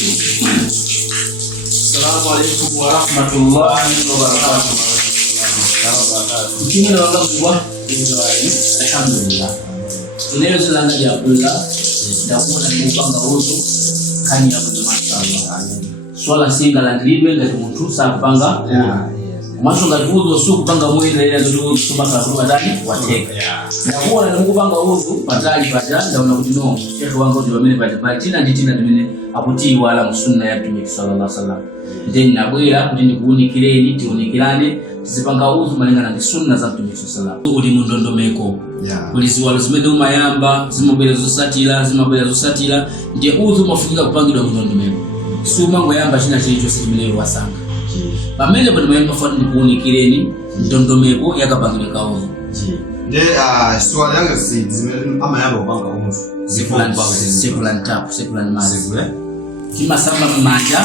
Assalamualaikum warahmatullahi wabarakatuh. Mungkin ada orang buah alhamdulillah. Leo selanga ya Abdullah dakuwa na mupanga woto kani ya mashallah. Swala singa la libe ngati muntu sapanga maso ngati uzo suku panga mwenda ile ndio subaka kwa ndani wateka. Dakuwa na mupanga woto patali patali ndio unakutino shehe wangu ndio wamene patali tina nditina dimene akuti wala musunna ya Mtume sallallahu alaihi wasallam. Then nabwera kuti ndikuunikireni tionekirane tizipanga uzu malingana ndi sunna za Mtume sallallahu alaihi wasallam. Uli mundondomeko uli ziwalo zimene umayamba zimabwera zosatira ndiye uzu mafunika kupangidwa mundondomeko. Suma ngoyamba china chilichonse chimene wasanga pamene pano mayamba fani ndikuunikireni ndondomeko yakapangidwa uzu. Nde swali yanga si zimene amayamba kupanga uzu sekulan tapu sekulan mazi kima samba mmanja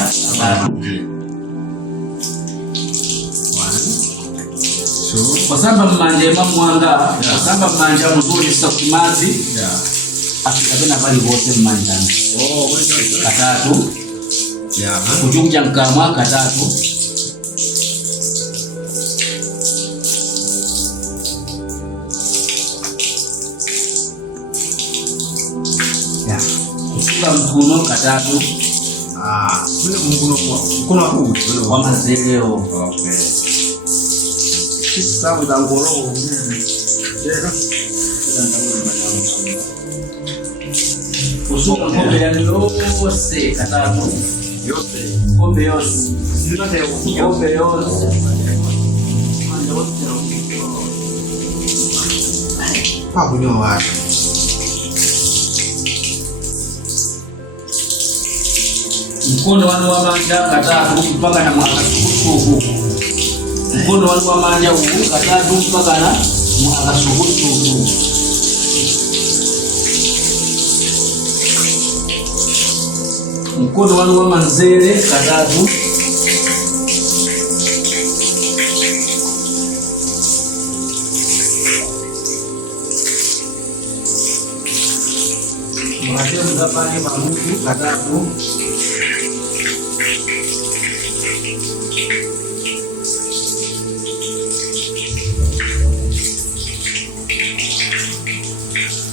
wasamba mmanja mamwanga wasamba mmanja muzuri sakumazi afikapena pali vose mmanja katatu kuchunja mkamwa katatu kusuka mkuno katatu mkono huu wa mazeleo. Okay. Sawa za ngoro. Kusuka ngombe ya yose katatu. Yote. Ngombe yose. Ngombe yose. Hapo ndio wapi? Mkono wanu wa manja katatu mpaka na mwakasuhutu. Mkono wanu wa manja katatu mpaka na mwakasuhutu. Mkono wanu wa manzele katatu. Mwakasuhutu mzapani mamutu katatu.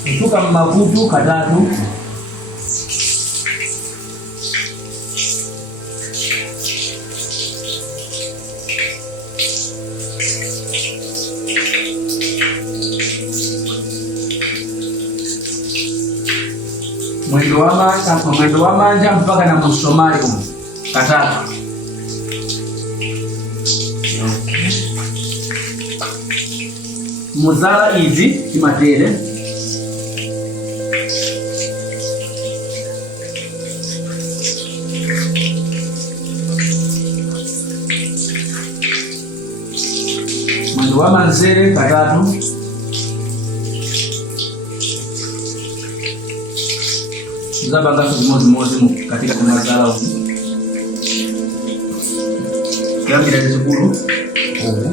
Kutoka mavutu katatu. Mwendo wa manja mpaka na msomali katatu. Muzala hizi kimatele. Mwendo wa manzere katatu. Zabanga mozi katika tunazala huko. Kama bila zikuru.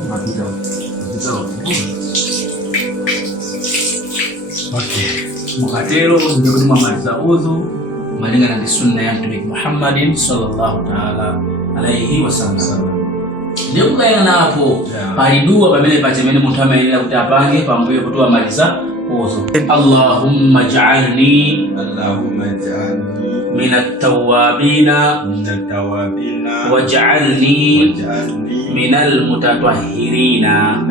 Mapita. Okay. Mukatelo ndio kama maliza udhu malingana na sunna ya Mtume Muhammadin sallallahu ta'ala alayhi wasallam. Ndio kuyana hapo palidua pamene pachemene muntu amaendelea kuti apange pambuyo kutoa maliza udhu. Allahumma ij'alni min at-tawwabina waj'alni min al-mutatahhirina.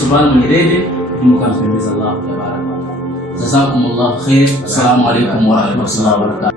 Subhanahu milele mukampendeza Allah tabaraka wa taala. Jazakumullahu khair. Assalamu alaykum wa rahmatullahi wa barakatuh.